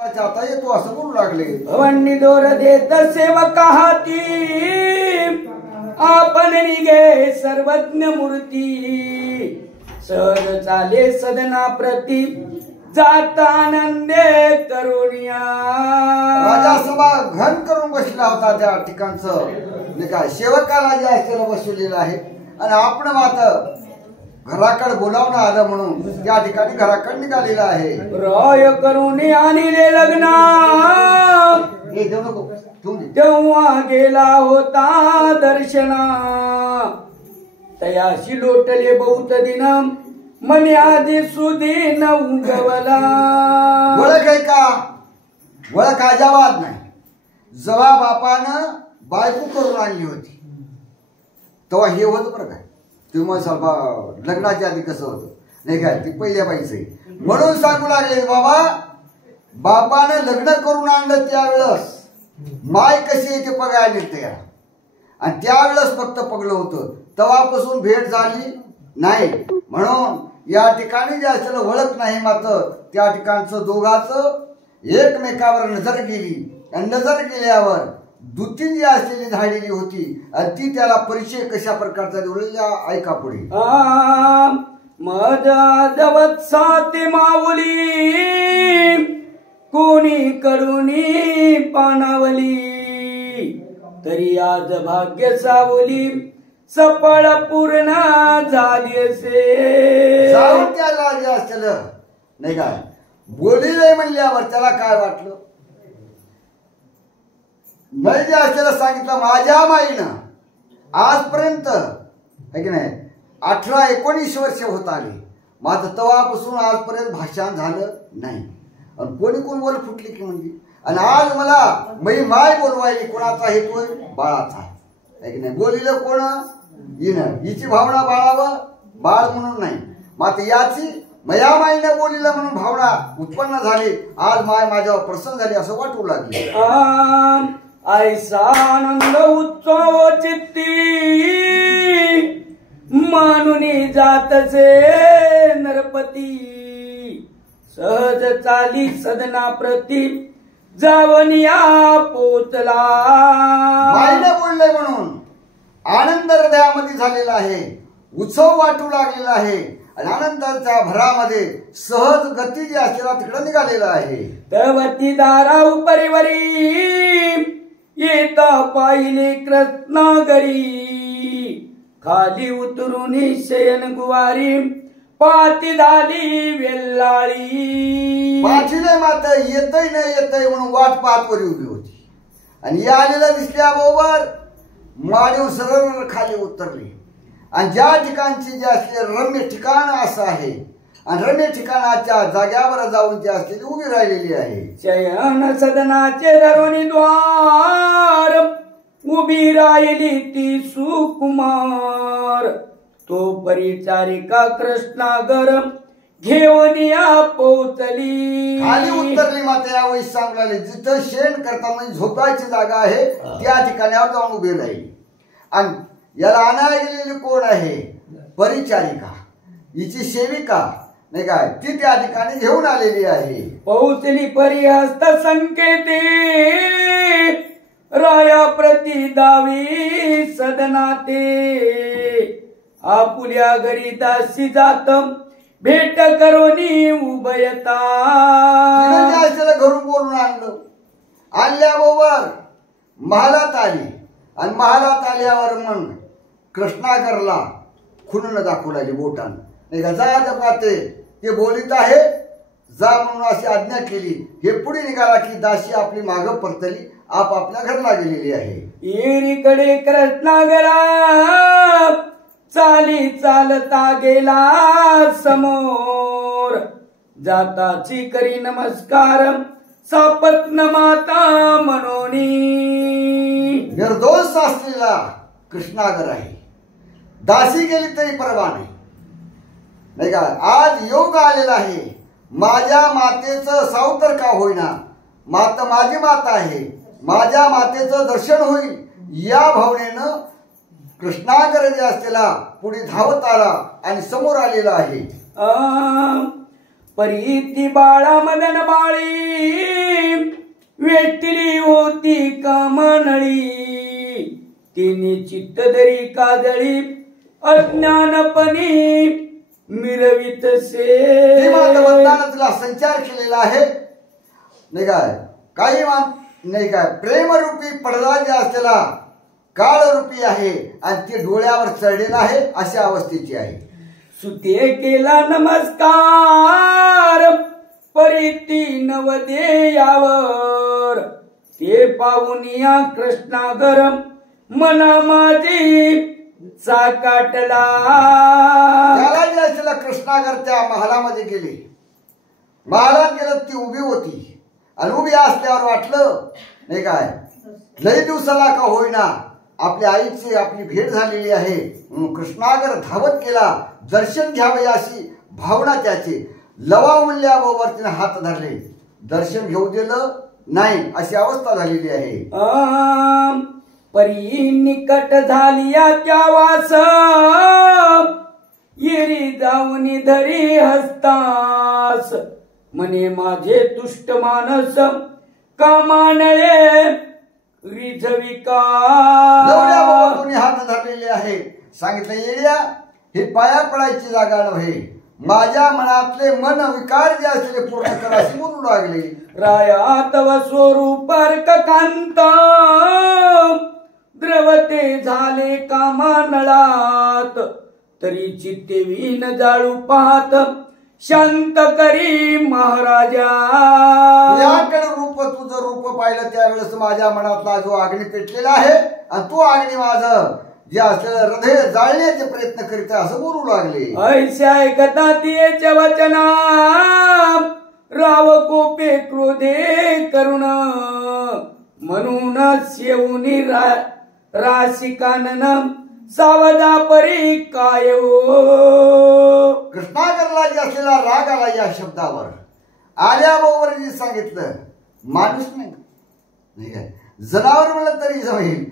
आता येतो असं बोलू लागले. भवानी दोर देत सेवका हाती आपण निघे सर्वज्ञ मूर्ती सहज चाले सदना प्रती जात आनंदे करुणिया. राजा सभा घन करून बसला होता त्या ठिकाणचं काय सेवकाला जे असलेलं बसवलेलं आहे आणि आपण मात्र घराकडे बोलावणं आलं म्हणून त्या ठिकाणी घराकडे निघालेला आहे. राय करून आणले लग्न तेव्हा गेला होता दर्शना तयाशी लोटले बहुत दिन मने आधी सुदीन उगवला. ओळख आहे का? ओळख अजाबाद नाही. जेव्हा बापानं बायको करून आणली होती तेव्हा हे होतं बरं काय तेव्हा लग्नाच्या आधी कसं होतं नाही काय ती पहिल्या बाईचं म्हणून सांगू लागले बाबा बापानं लग्न करून आणलं त्यावेळेस माय कशी आहे ते पगायला निघते आणि त्यावेळेस फक्त पगलं होतं तेव्हापासून भेट झाली नाही म्हणून या ठिकाणी जे असलेलं ओळख नाही मात्र त्या ठिकाणचं दोघांचं एकमेकावर नजर गेली आणि नजर गेल्यावर दुती जी असलेली झालेली होती आणि ती त्याला परिचय कशा प्रकारचा दिलेला ऐका पुढे. मद जवत साते माऊली कोणी करुणी पानावली तरी आज भाग्य सावली सफळ पूर्ण झाली असे. जाऊन त्याला जे असलेलं नाही काय बोली नाही म्हणल्यावर त्याला काय वाटलं नाही जे असलेलं सांगितलं माझ्या माईनं आजपर्यंत आहे की नाही 18-19 वर्ष होत आली मात्र तेव्हापासून आजपर्यंत भाषण झालं नाही आणि कोणी कोण वर फुटली की म्हणजे आणि आज मला मी माय बोलवायली कोणाचा हेतू बाळाचा आहे की नाही बोलिलं कोण हिनं हिची भावना बाळावं बाळ म्हणून नाही मात्र याची मया माईने बोलिलं म्हणून भावना उत्पन्न झाली आज माय माझ्यावर प्रसन्न झाली असं वाटू लागले. ऐसा आनंद उत्सव चित्ती मानुनी जातसे नरपती सहज चाली सदना प्रती जावनिया पोचला. माईने बोलले म्हणून आनंद हृदयामध्ये झालेला आहे उत्सव वाटू लागलेला आहे आणि आनंदाच्या भरामध्ये सहज गती जी असलेला तिकडे निघालेला आहे. तवती दारा उपरीवरी येता पाहिले कृष्णागरी खाली उतरून शयन गुवारी पाती झाली वेल्लाळी. पाठीले मात्र येतय न येतय म्हणून वाट पाहत वरी उभी होती आणि या आलेल्या दिसल्याबरोबर माडीव सरळ खाली उतरली आणि ज्या ठिकाणची जे असले रम्य ठिकाण असं आहे आणि रम्य ठिकाणाच्या जाग्यावर जाऊन जी असलेली उभी राहिलेली आहे. शयन सदनाचे धरोनी द्वार उभी राहिली ती सुकुमार तो परिचारिका कृष्णागर घेऊन या पोचली. खाली उतरली मात्र यावेळी सांगू लागले जिथं शेण करता म्हणजे झोपायची जागा आहे त्या ठिकाणावर जाऊन उभी राहिली आणि याला आणायला गेलेली कोण आहे परिचारिका हिची सेविका नाही काय ती त्या ठिकाणी घेऊन आलेली आहे. पोचली परिहस्त संकेते राया प्रती दावी सदनाते आपुल्या घरी दासी जात भेट करोनी उभयता. घरून बोलून आणलं आणल्याबरोबर महालात आली आणि महालात आल्यावर मग कृष्णागरला खुणून दाखवू लागली बोटानं नाही का जा जपाते ते बोलित आहे जा म्हणून अशी आज्ञा केली. हे पुढे निघाला की दासी आपली मागं परतली आपापल्या घरला गेलेली आहे. एरीकडे कृष्णागरा चाली चालता गेला समोर जाताची करी नमस्कार सापत्न माता मनोनी. निर्दोष असलेला कृष्णागर आहे दासी गेली तरी परवा नाही का आज योग आलेला आहे माझ्या मातेचं सावतर का होईना माता माझी माता आहे माझ्या मातेचं दर्शन होईल या भावनेनं कृष्णागर जे असलेला पुढे धावत आला आणि समोर आलेला आहे. परीती बाळा मदन बाळी वेष्टिली होती कामानळी तिने चित्तधरी काजळी अज्ञानपणी मिरवित ती मात्र वंदानं तुला संचार केलेला आहे नाही काय काही नाही काय प्रेमरूपी पडदा जे असलेला काळरूपी आहे आणि ते डोळ्यावर चढलेला आहे अशा अवस्थेची आहे. सुते केला नमस्कार परिती नवदेयावर ते पाहुनिया कृष्णागर मना माझी चाकाटला. त्याला जे असलेला कृष्णागर त्या महालामध्ये गेले. महालात गेलं ती उभी होती आणि उभी असल्यावर वाटलं नाही काय लई दिवसाला का होईना आपल्या आईची आपली भेट झालेली आहे. कृष्णागर धावत केला दर्शन घ्यावे अशी भावना त्याची. लवा मूल्याबरोबर तिने हात धरले. दर्शन घेऊ दिलं नाही अशी अवस्था झालेली आहे. परी निकट झालिया त्या वास येरी जाऊनी धरी हस्तास म्हणे माझे तुष्ट मानस कामानळे रिझविका. तुम्ही हात धरलेले आहे. सांगितलं येड्या हे पाया पडायची जागा नव्हे. माझ्या मनातले मन विकार जे असले पूर्ण करा असे बोलू लागले. राया तव स्वरूप कांत द्रवते झाले कामानळात तरी चित्ते वीन जाळू पाहत शांत करी महाराजा. याकडे रूप तुझं रूप पाहिलं त्यावेळेस माझ्या मनातला जो अग्नी पेटलेला आहे आणि तो अग्नी माझं जे असलेलं हृदय जाळण्याचे प्रयत्न करीत असं बोलू लागले. ऐशा ऐकता तिचे वचना राव कोपे क्रोधे करुण म्हणून येऊनी राशिकानन सावधा परी काय. कृष्णागरला जे असलेला राग आला या शब्दावर आल्याबरोबर जे सांगितलं माणूस नाही काय जनावर म्हणलं तरी जमेल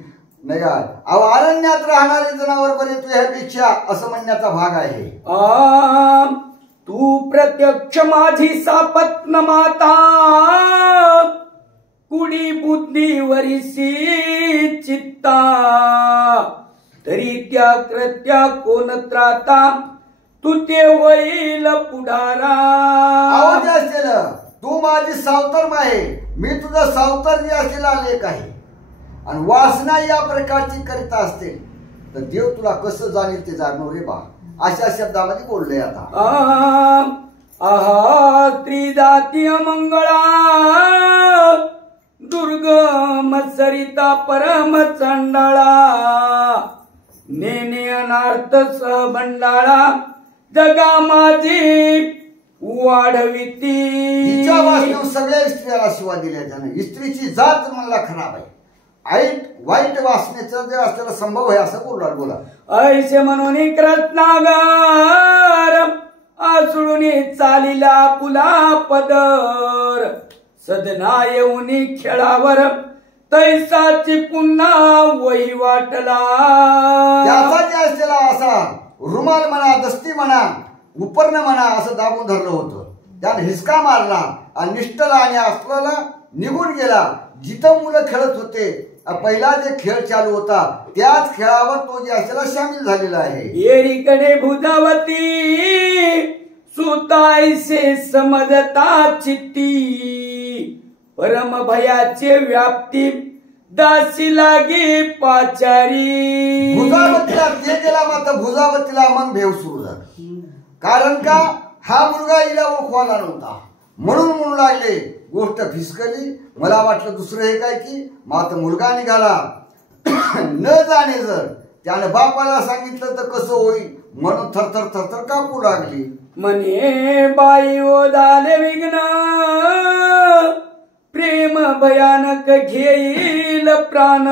नाही का. अरण्यात राहणारे जनावर बरे तुझ्यापेक्षा असं म्हणण्याचा भाग आहे. तू प्रत्यक्ष माझी सापत्न माता कुडी बुद्धीवरीसी चित्ता तरी त्या कृत्या कोण त्राता तू ते होईल पुढारा. आवाज असलेलं तू माझी सावतर आहे. मी तुझा सावतर जे असलेला लेख आहे आणि वासना या प्रकारची करीत असते तर देव तुला कसं जाणील ते जाणव रे बा अशा शब्दामध्ये बोलले. आता आहा त्रिदाती अमंगळा दुर्गम सरिता परम चंडाळा नेने अनार्थ सहबंडाळा जगा माझी वाढविती. तिच्या वासनेवर सगळ्या स्त्रियाला शिवा दिल्या त्यानं. स्त्रीची जात मला खराब आहे. वाईट वासनेचा जे असलेला संभव आहे असं बोलणार बोला. ऐसे म्हणून कृष्णागार आसुळून चालिला पुला पदर सदना येऊनी खेळावर तैसाची पुन्हा वही वाटला. त्याचा जे असलेला असा रुमाल म्हणा दस्ती म्हणा उपर्ण म्हणा असं दाबून धरलं होतं. त्याने हिसका मारला आणि निष्ठला आणि असलेला निघून गेला. जिथं मुलं खेळत होते पहिला जे खेळ चालू होता त्याच खेळावर तो जे असलेला सामील झालेला आहे. येरीकडे भुजावती सुताईसे समजता चित्ती परम भयाचे व्याप्ती दासी लागे पाचारी. भुजावतीला ते गेला मात्र भुजावतीला मग भेव सुरू झाला. कारण का हा मुलगा हिला ओळखवाला नव्हता म्हणून म्हणू लागले. गोष्ट फिसकली. मला वाटलं दुसरं हे काय की मात्र मुलगा निघाला न जाणे जर त्याने बापाला सांगितलं तर कसं होईल म्हणून थरथर थरथर कापू लागली. म्हणे बाई ओ झाले विघ्न प्रेम भयानक घेईल प्राण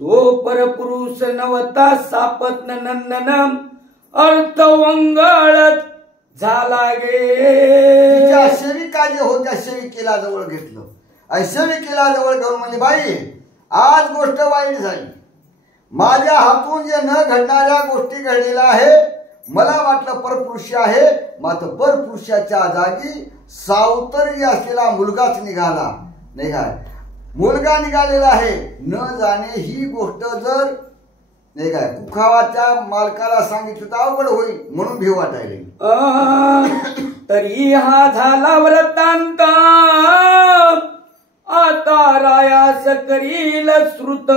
तो परपुरुष नवता सापत्न नंदन अर्थवंगळत झाला गे. सेविका जे होत्या सेविकेला जवळ घेतलं आणि सेविकेला जवळ घेऊन म्हणजे बाई आज गोष्ट वाईट झाली. माझ्या हातून जे न घडणाऱ्या गोष्टी घडलेल्या आहे. मला वाटलं परपुरुष आहे मात्र परपुरुषाच्या जागी सावतरी असलेला मुलगाच निघाला. नाही काय मुलगा निघालेला आहे न जाणे ही गोष्ट जर नाही काय कुखावाच्या मालकाला सांगितलं तर अवघड होईल म्हणून भीव वाटायला. तरी हा झाला वृत्तांत आता रायास करील श्रुत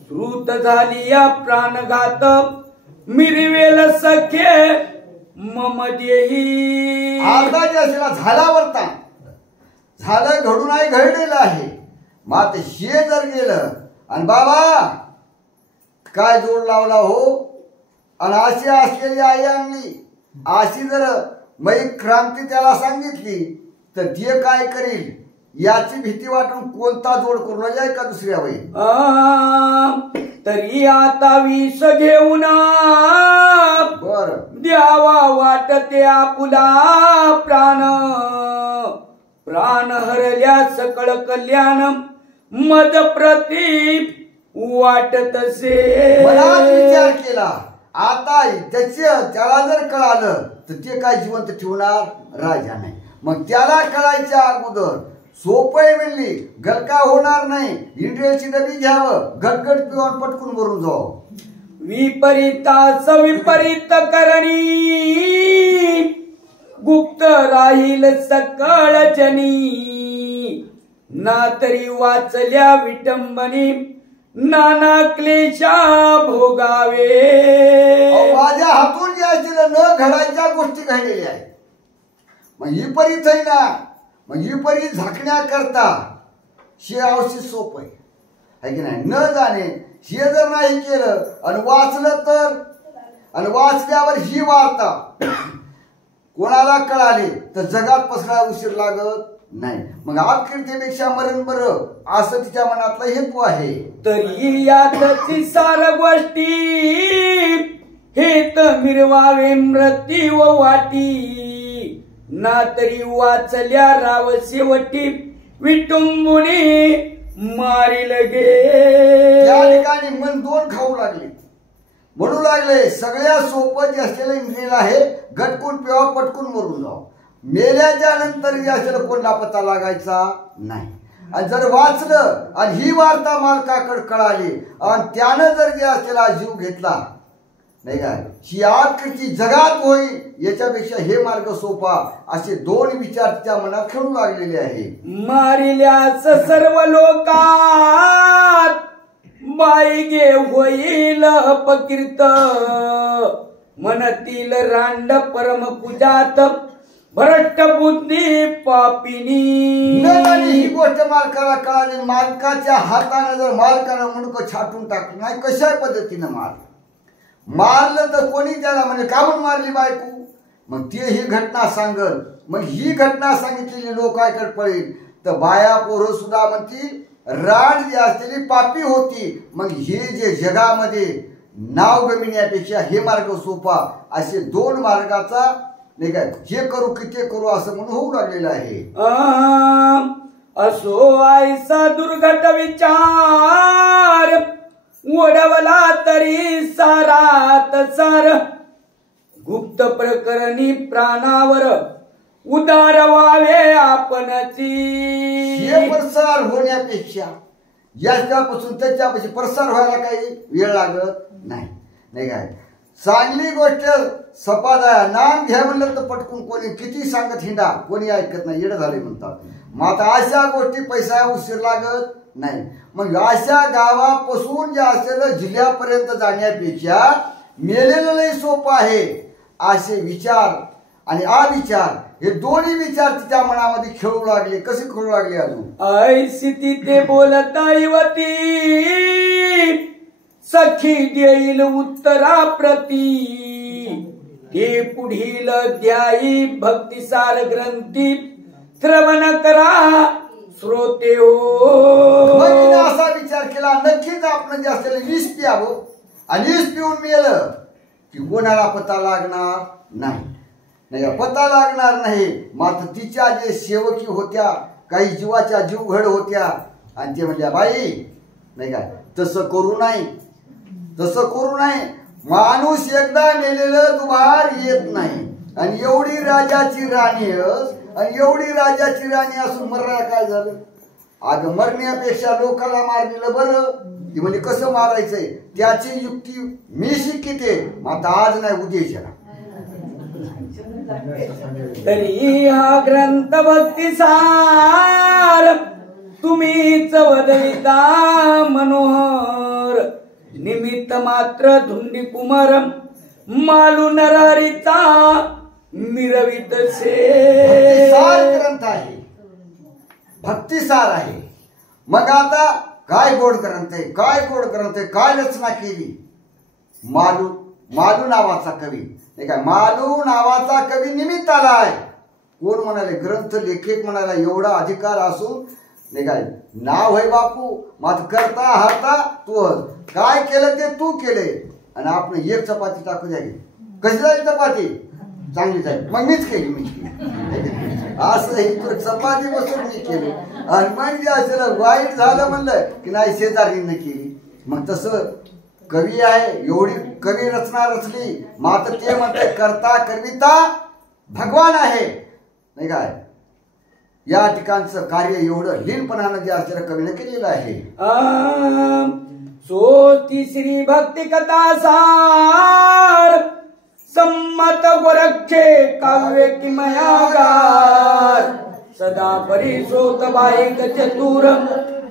श्रुत झाली या प्राणघात मिरवेल सखे मम देही. आता ज्याला झाला वरता झालं घडून आहे घडलेलं आहे मात हे जर गेलं आणि बाबा काय जोड लावला हो आणि अशी असलेली आई आणली अशी जर मई क्रांती त्याला सांगितली तर ते काय करील याची भीती वाटून कोणता जोड करू जाय का दुसऱ्या बाई. तरी आता विष घेऊन बर द्यावा वाटते आपुला प्राण प्राण हरल्या सकळ कल्याण मद प्रती वाटतसे. मनात विचार केला आता त्याला जर कळालं तर ते काय जिवंत ठेवणार राजा नाही. मग त्याला कळायच्या अगोदर सोपय म्हणली गलका होणार नाही इंड्रियलची डबी घ्यावं घटघट पिऊन पटकून भरून जावं. विपरीतास विपरीत करणी गुप्त राहील सकळ जनी ना तरी वाचल्या विटंबनी नाना क्लेशा भोगावे. माझ्या हातून जे असतील न घडायच्या गोष्टी घडलेल्या आहेत. मग ही परीच आहे ना मग ही परी झाकण्याकरता हे औषध सोप आहे की नाही. न जाणे हे जर नाही केलं आणि वाचलं तर आणि वाचल्यावर ही वार्ता कोणाला कळाली तर जगात पसरायला उशीर लागत नाही. मग अपकीर्तीपेक्षा मरण बरं असं तिच्या मनातला हेतू आहे. तरी यातची सार गोष्टी हेत मिरवावे मृत्यू वाटी ना तरी वाचल्या राव शेवटी विटुंबुनी मारिल गे. त्या ठिकाणी मन दोन खाऊ लागले म्हणू लागले सगळ्या सोपं जे असलेलं इंद्रियल आहे गटकून पिवा पटकून मरून जाव. मेल्याच्या नंतर जे असलेलं कोणला पत्ता लागायचा नाही. आणि जर वाचलं आणि ही वार्ता मालकाकडे कळाली आणि त्यानं जर जे असलेला जीव घेतला नाही काय ही आकृती जगात होईल याच्यापेक्षा हे मार्ग सोपा असे दोन विचार त्या मनात खेळू लागलेले आहे. मारिल्यास सर्व लोकात बाई गे होईल अपकीर्त मनतील रांड परम पूजात भ्रष्ट बुद्धी पापिनी. ही गोष्ट मालकाला कळाली मालकाच्या हाताने जर मालकानं मुंडकं छाटून टाकलं नाही कशा पद्धतीनं मारलं तर कोणी त्याला म्हणजे कामून मारली बायको मग ते ही घटना सांगल. मग ही घटना सांगितलेली लोक ऐकत पडेल तर बाया पोरं सुद्धा म्हणतील राड जी असलेली पापी होती. मग हे जे जगामध्ये नाव गमिण्यापेक्षा हे मार्ग सोपा असे दोन मार्गाचा नाही काय जे करू की ते करू असं म्हणून होऊ लागलेलं आहे. असो आयसा दुर्घट विचार ओढवला तरी सारात सार गुप्त प्रकरणी प्राणावर उदार व्हावे आपणची. हे प्रसार होण्यापेक्षा याच्यापासून त्याच्यापासून प्रसार व्हायला काही वेळ लागत नाही. नाही काय चांगली गोष्ट सपादा नाम घ्या म्हणलं तर पटकून कोणी किती सांगत हिंडा कोणी ऐकत नाही येडं झाले म्हणतात. मग आता अशा गोष्टी पैसा उशीर लागत नाही. मग अशा गावापासून जे असलेलं जिल्ह्यापर्यंत जाण्यापेक्षा मेलेलं लय सोपं आहे असे विचार आणि अविचार हे दोन्ही विचार तिच्या मनामध्ये खेळू लागले. कसे खेळू लागले अजून ऐसी तिथे बोलता युवती सखी देईल उत्तरा प्रती ते पुढील द्याई भक्तिसार ग्रंथी श्रवण करा श्रोते हो. असा विचार केला नक्कीच आपण जे असलेलं विष प्यावं आणि विष पिऊन मेलं की कोणाला पत्ता लागणार नाही. नाही पत्ता लागणार नाही. मात्र तिच्या जे सेवकी होत्या काही जीवाच्या जीवघड होत्या आणि ते म्हणल्या बाई नाही काय तसं करू नाही तसं करू नाही. माणूस एकदा मेलेलं दुबार येत नाही आणि एवढी राजाची राणी आणि एवढी राजाची राणी असून मरायला काय झालं? अगं मरण्यापेक्षा लोकांना मारलेलं बरं. ती म्हणजे कसं मारायचंय त्याची युक्ती मी शिकिते. आता आज नाही उद्याच्या. तरी हा ग्रंथ भक्तिसार तुम्हीच वदविता मनोहर. निमित्त मात्र धुंडी कुमार मालू नरहरीचा मिरवित भक्तिसार ग्रंथ आहे, भक्तिसार आहे. मग आता काय गोड ग्रंथ आहे, काय गोड ग्रंथ आहे, काय रचना केली? मालू नावाचा कवी नाही काय, मालू नावाचा कवी निमित्त आलाय. कोण म्हणाले? ग्रंथ लेखक म्हणाला. एवढा अधिकार असून नाही काय नाव आहे बापू, मात्र करता हरता तू. काय केलं ते तू केले. आणि आपण एक चपाती टाकू द्या. कशी जाईल चपाती? चांगली जाईल. मग मीच केली. असं ही चपाती बसून मी केली. आणि म्हणजे असं वाईट झालं म्हणलं की नाही शेजारीने केली. मग तसं कवी आहे, एवढी कवी रचना रचली. मात्र ते म्हणते करता करविता भगवान आहे नाही काय. या ठिकाणचं कार्य एवढं लीनपणानं जे आचार्य कवीने केलेलं आहे. सो तिसरी भक्ती कथा सार सम्मत गोरक्षे काव्य किमयागार. सदा परिशोत बाईक चतुर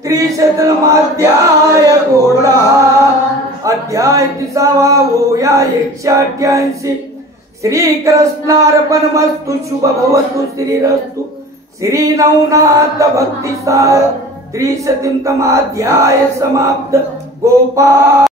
त्रिशतमाध्याय गोडा. अध्याय 30 होया 188. श्रीकृष्णार्पणमस्तु. शुभ भवतु श्रीरस्तु. श्री नवनाथ भक्तिसार 30तमाध्याय समाप्त. गोपाल.